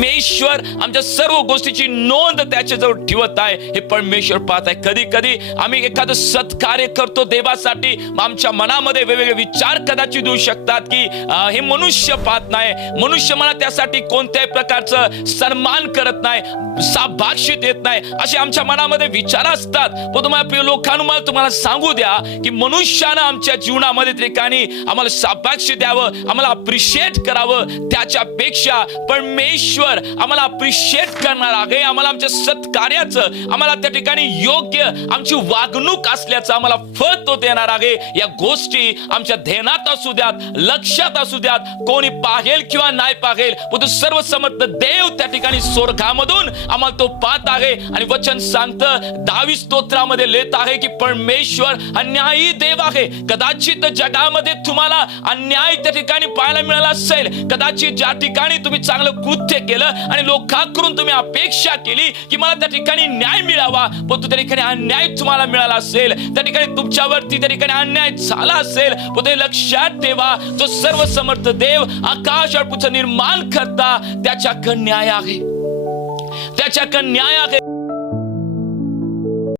परमेश्वर आमच्या सर्व गोष्टीची नोंद त्याच्याजवळ ठेवत आहे, हे परमेश्वर पाहत आहे. कधी कधी आम्ही एखादं सत्कार्य करतो देवासाठी, आमच्या मनामध्ये वेगवेगळे विचार कदाचित येऊ शकतात की हे मनुष्य पाहत नाही, मनुष्य मला त्यासाठी कोणत्याही प्रकारचं सन्मान करत नाही, शाबासकी देत नाही, असे आमच्या मनामध्ये विचार असतात. पण तुम्हाला प्रिय लोकांनो, मला तुम्हाला सांगू द्या की मनुष्यानं आमच्या जीवनामध्ये ठिकाणी आम्हाला शाबासकी द्यावं, आम्हाला अप्रिशिएट करावं, त्याच्यापेक्षा परमेश्वर आम्हाला अप्रिशिएट करणार आहे. आम्हाला आमच्या सत्कार्याचं, आम्हाला त्या ठिकाणी योग्य आमची वागणूक असल्याचं आम्हाला फळ तो देणार आहे. या गोष्टी आमच्या ध्यानात असू द्यात, लक्षात असू द्यात. कोणी पाहेल किंवा नाही पाहेल, पण तो सर्वसमर्थ देव त्या ठिकाणी स्वर्गामधून आम्हाला तो पाहत आहे. आणि वचन सांगतं, दावीद स्तोत्रामध्ये लिहित आहे की परमेश्वर अन्यायी देव आहे. कदाचित जगामध्ये तुम्हाला अन्याय त्या ठिकाणी पाहायला मिळाला असेल, कदाचित ज्या ठिकाणी तुम्ही चांगलं कृत्य केलं आणि लोकांकडून तुम्ही अपेक्षा केली की मला त्या ठिकाणी न्याय मिळावा, पण त्या ठिकाणी अन्याय तुम्हाला मिळाला असेल, त्या ठिकाणी तुमच्यावरती त्या ठिकाणी अन्याय झाला असेल, पण ते लक्षात ठेवा, जो सर्वसमर्थ देव आकाश आणि पृथ्वी निर्माण करता त्याच्याकडे न्याय आहे, त्याच्याकडे न्याय आहे.